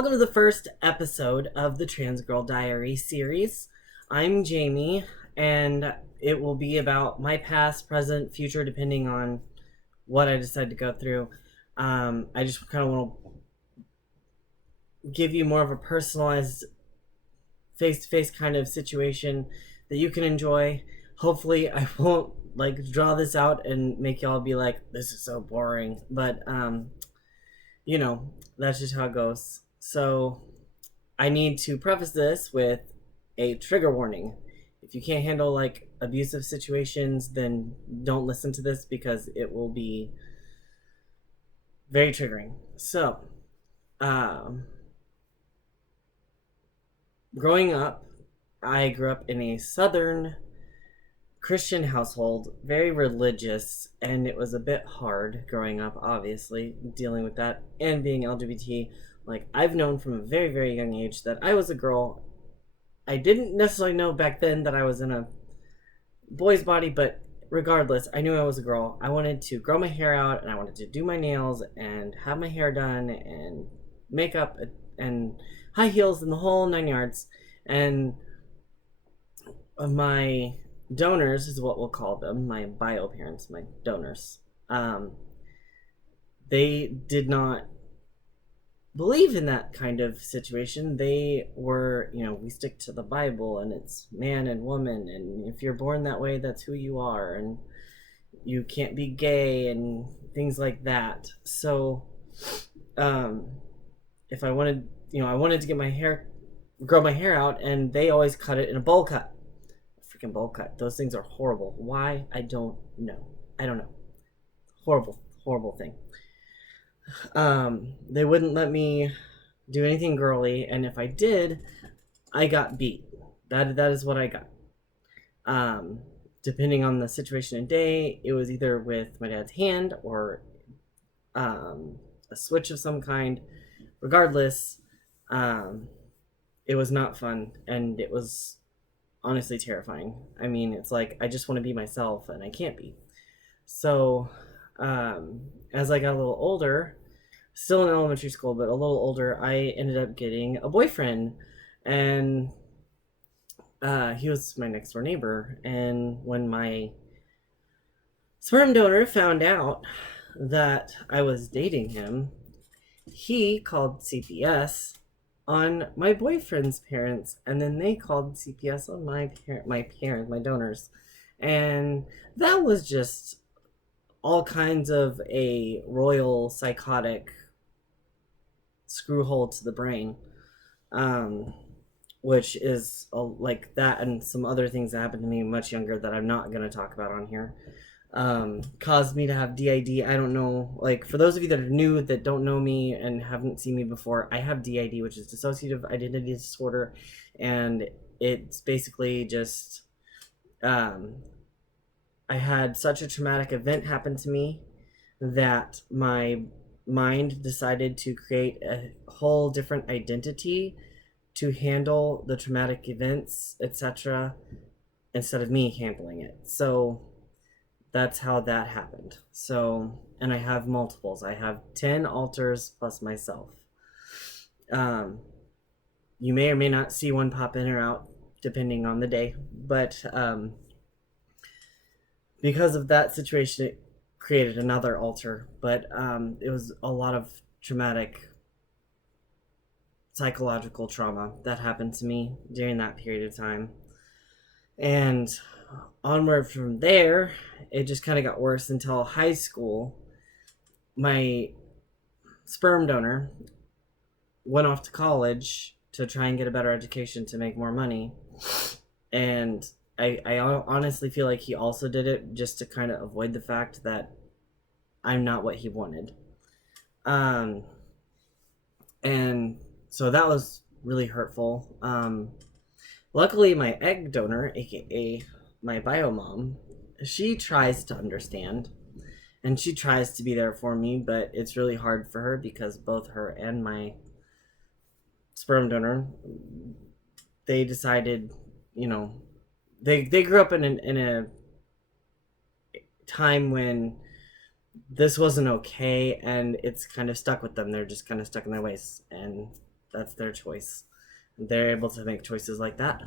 welcome to the first episode of the Transgirl Diary series. I'm Jamie, and it will be about my past, present, future, depending on what I decide to go through. I just kind of want to give you more of a personalized, face-to-face kind of situation that you can enjoy. Hopefully, I won't draw this out and make y'all be like, "This is so boring," but that's just how it goes. So I need to preface this with a trigger warning. If you can't handle abusive situations, then don't listen to this because it will be very triggering. So, um, growing up, I grew up in a southern Christian household, very religious, and it was a bit hard growing up, obviously, dealing with that and being LGBT. I've known from a very, very young age that I was a girl. I didn't necessarily know back then that I was in a boy's body, but regardless, I knew I was a girl. I wanted to grow my hair out, and I wanted to do my nails and have my hair done and makeup and high heels and the whole 9 yards. And my donors is what we'll call them, my bio parents, my donors. They did not believe in that kind of situation. They were, we stick to the Bible and it's man and woman, and if you're born that way, that's who you are, and you can't be gay and things like that. So, if I wanted, I wanted to grow my hair out, and they always cut it in a bowl cut. Freaking bowl cut. Those things are horrible. Why? I don't know. Horrible, horrible thing. They wouldn't let me do anything girly, and if I did, I got beat. That is what I got. Depending on the situation and day, it was either with my dad's hand or a switch of some kind. Regardless, it was not fun, and it was honestly terrifying. I mean, it's like I just want to be myself, and I can't be. So, as I got a little older, still in elementary school, but a little older, I ended up getting a boyfriend, and he was my next door neighbor. And when my sperm donor found out that I was dating him, he called CPS on my boyfriend's parents, and then they called CPS on my donors, and that was just all kinds of a royal psychotic screw hole to the brain, which is like that and some other things that happened to me much younger that I'm not going to talk about on here. Caused me to have DID. I don't know, for those of you that are new, that don't know me and haven't seen me before, I have DID, which is dissociative identity disorder, and it's basically just I had such a traumatic event happen to me that my mind decided to create a whole different identity to handle the traumatic events, etc., instead of me handling it. So that's how that happened. So, and I have multiples. I have 10 alters plus myself. You may or may not see one pop in or out depending on the day, but because of that situation, it created another alter. But it was a lot of traumatic psychological trauma that happened to me during that period of time. And onward from there, it just kind of got worse until high school. My sperm donor went off to college to try and get a better education to make more money. And I honestly feel like he also did it just to kind of avoid the fact that I'm not what he wanted. And so that was really hurtful. Luckily, my egg donor, aka my bio mom, she tries to understand and she tries to be there for me, but it's really hard for her because both her and my sperm donor, they decided, they grew up in a time when this wasn't okay, and it's kind of stuck with them. They're just kind of stuck in their ways, and That's their choice. They're able to make choices like that.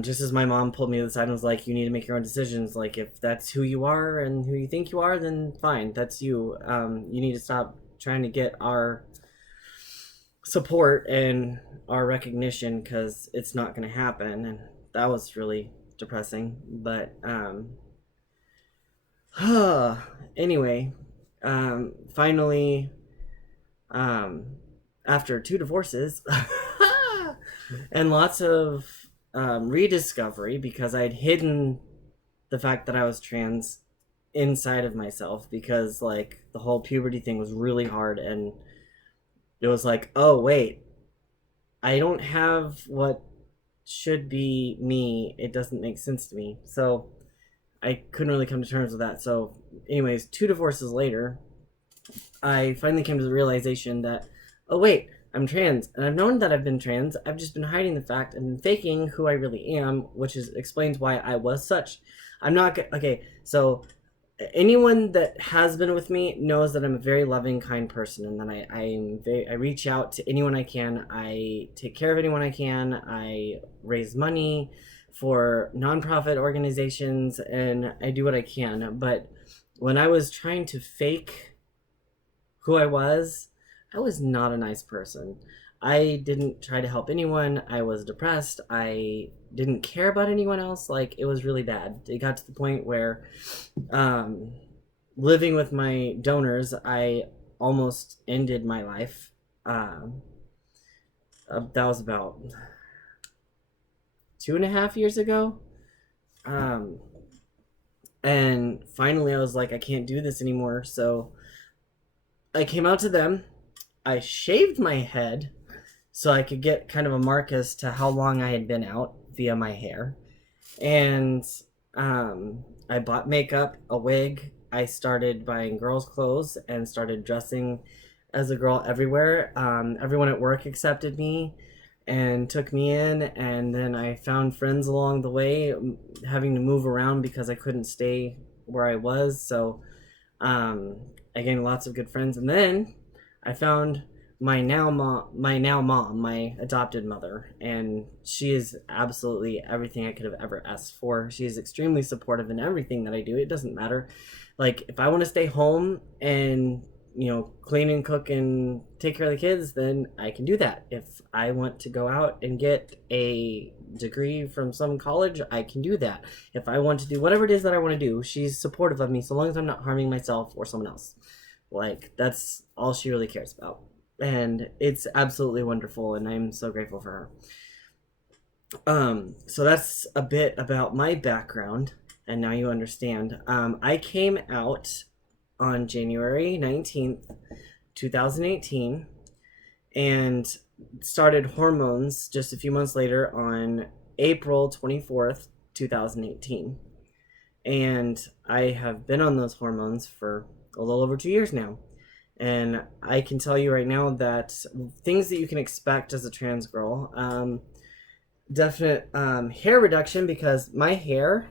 Just as my mom pulled me to the side and was like, "You need to make your own decisions. Like, if that's who you are and who you think you are, then fine, that's you. You need to stop trying to get our support and our recognition because it's not going to happen." And that was really depressing. But anyway, finally, um, after 2 divorces and lots of rediscovery because I'd hidden the fact that I was trans inside of myself because like the whole puberty thing was really hard, and it was like, oh wait, I don't have what should be me. It doesn't make sense to me. So I couldn't really come to terms with that. So anyways, 2 divorces later, I finally came to the realization that, oh wait, I'm trans, and I've known that I've been trans. I've just been hiding the fact and been faking who I really am, which is explains why I was such. I'm not okay. So anyone that has been with me knows that I'm a very loving, kind person, and that I reach out to anyone I can. I take care of anyone I can. I raise money for nonprofit organizations, and I do what I can. But when I was trying to fake who I was not a nice person. I didn't try to help anyone. I was depressed. I didn't care about anyone else. Like, it was really bad. It got to the point where um, living with my donors, I almost ended my life. That was about 2.5 years ago. Um, and finally, I was like, I can't do this anymore. So I came out to them. I shaved my head so I could get kind of a mark as to how long I had been out via my hair. And I bought makeup, a wig. I started buying girls' clothes and started dressing as a girl everywhere. Everyone at work accepted me and took me in. And then I found friends along the way, having to move around because I couldn't stay where I was. So um, I gained lots of good friends. And then I found my now mom, my adopted mother, and she is absolutely everything I could have ever asked for. She is extremely supportive in everything that I do. It doesn't matter. Like, if I want to stay home and clean and cook and take care of the kids, then I can do that. If I want to go out and get a degree from some college, I can do that. If I want to do whatever it is that I want to do, she's supportive of me so long as I'm not harming myself or someone else. Like, that's all she really cares about. And it's absolutely wonderful, and I'm so grateful for her. So that's a bit about my background, and now you understand. I came out on January 19th, 2018, and started hormones just a few months later on April 24th, 2018. And I have been on those hormones for a little over 2 years now. And I can tell you right now that things that you can expect as a trans girl, definite hair reduction, because my hair,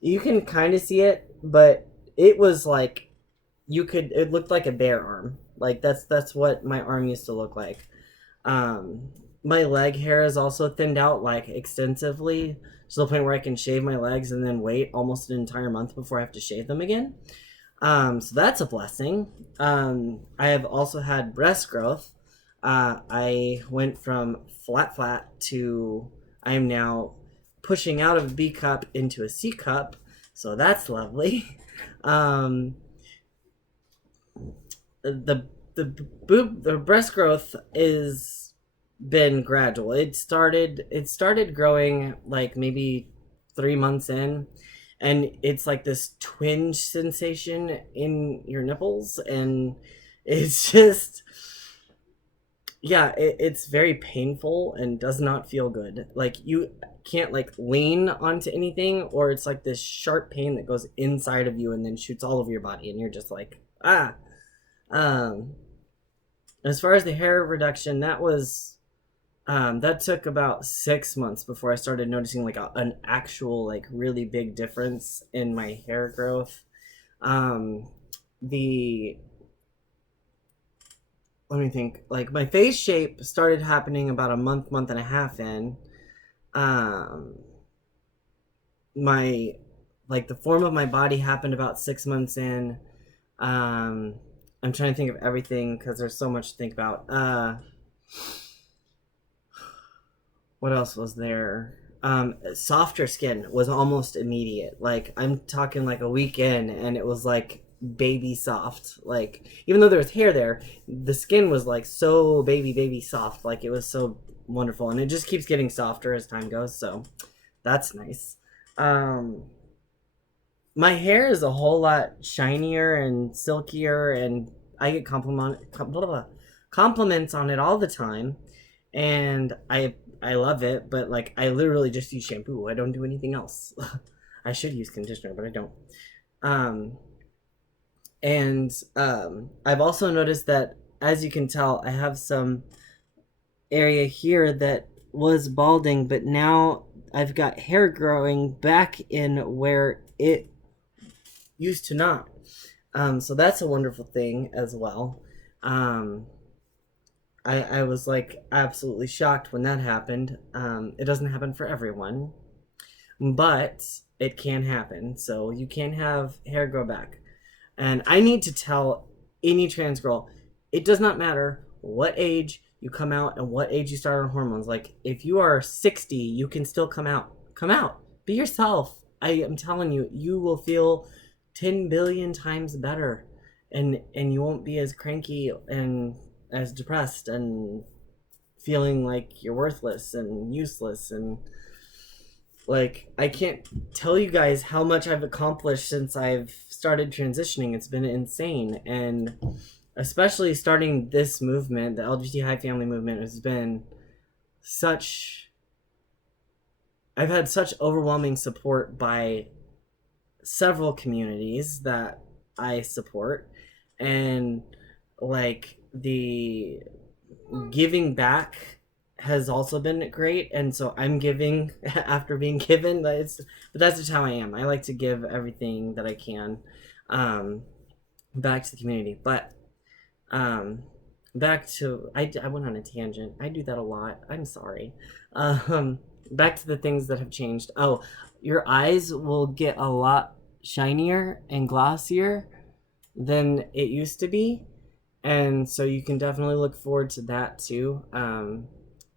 you can kind of see it, but it was like it looked like a bare arm. Like, that's what my arm used to look like. My leg hair is also thinned out like extensively to the point where I can shave my legs and then wait almost an entire month before I have to shave them again. So that's a blessing. I have also had breast growth. I went from flat to I am now pushing out of a B cup into a C cup, so that's lovely. Um, the breast growth is been gradual. It started growing like maybe 3 months in, and it's like this twinge sensation in your nipples, and it's just, yeah, it's very painful and does not feel good. Like, you can't like lean onto anything, or it's like this sharp pain that goes inside of you and then shoots all over your body, and you're just like, ah. um as far as the hair reduction, that took about 6 months before I started noticing like an actual like really big difference in my hair growth. The let me think. Like my face shape started happening about a month and a half in. Um, my like the form of my body happened about 6 months in. Um, I'm trying to think of everything because there's so much to think about. What else was there? Softer skin was almost immediate. Like I'm talking like a week in, and it was like baby soft. Like even though there was hair there, the skin was like so baby soft. Like it was so wonderful, and it just keeps getting softer as time goes. So that's nice. Um, my hair is a whole lot shinier and silkier, and I get compliments on it all the time, and I love it. But like I literally just use shampoo. I don't do anything else. I should use conditioner, but I don't. Um, and I've also noticed that, as you can tell, I have some area here that was balding, but now I've got hair growing back in where it used to not. So that's a wonderful thing as well. Um, I was like absolutely shocked when that happened. It doesn't happen for everyone, but it can happen. So you can have hair grow back. And I need to tell any trans girl, it does not matter what age you come out and what age you start on hormones. Like if you are 60, you can still come out. Come out. Be yourself. I am telling you, you will feel 10 billion times better, and you won't be as cranky and as depressed and feeling like you're worthless and useless. And like I can't tell you guys how much I've accomplished since I've started transitioning. It's been insane. And especially starting this movement, the LGBT high family movement, has been such, I've had such overwhelming support by several communities that I support. And like the giving back has also been great, and so I'm giving after being given. But that's just how I am. I like to give everything that I can um, back to the community. But um, back to I went on a tangent. I do that a lot. I'm sorry. Um, back to the things that have changed. Oh, your eyes will get a lot shinier and glossier than it used to be, and so you can definitely look forward to that too.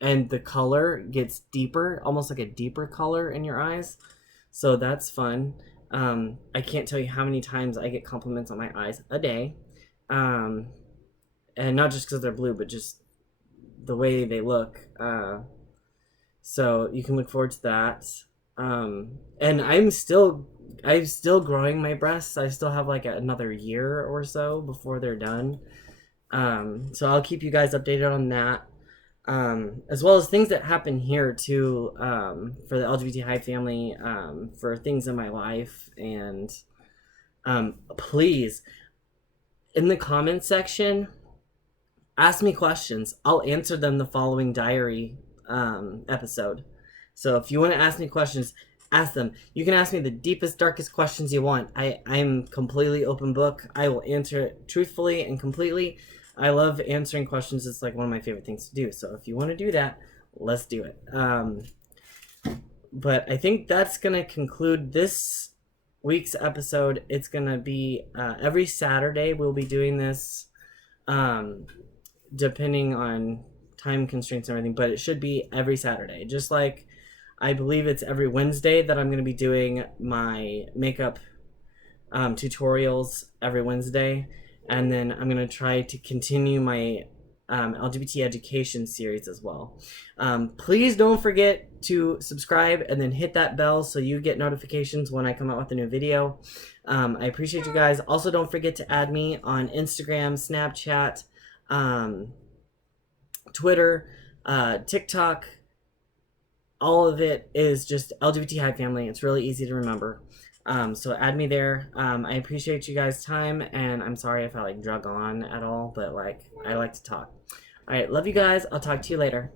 And the color gets deeper, almost like a deeper color in your eyes, so that's fun. I can't tell you how many times I get compliments on my eyes a day, um, and not just because they're blue, but just the way they look. So you can look forward to that. And I'm still growing my breasts. I still have like another year or so before they're done. So I'll keep you guys updated on that. As well as things that happen here too, for the LGBT high family, for things in my life. And please, in the comments section, ask me questions. I'll answer them the following diary episode. So if you want to ask me questions, ask them. You can ask me the deepest, darkest questions you want. I'm completely open book. I will answer it truthfully and completely. I love answering questions. It's like one of my favorite things to do. So if you want to do that, let's do it. But I think that's going to conclude this week's episode. It's going to be every Saturday. We'll be doing this depending on time constraints and everything, but it should be every Saturday. Just like I believe it's every Wednesday that I'm going to be doing my makeup tutorials every Wednesday. And then I'm going to try to continue my LGBT education series as well. Please don't forget to subscribe and then hit that bell so you get notifications when I come out with a new video. I appreciate you guys. Also, don't forget to add me on Instagram, Snapchat, Twitter, TikTok. All of it is just LGBT High Family. It's really easy to remember. So add me there. I appreciate you guys' time, and I'm sorry if I like drug on at all, but like I like to talk. All right, love you guys. I'll talk to you later.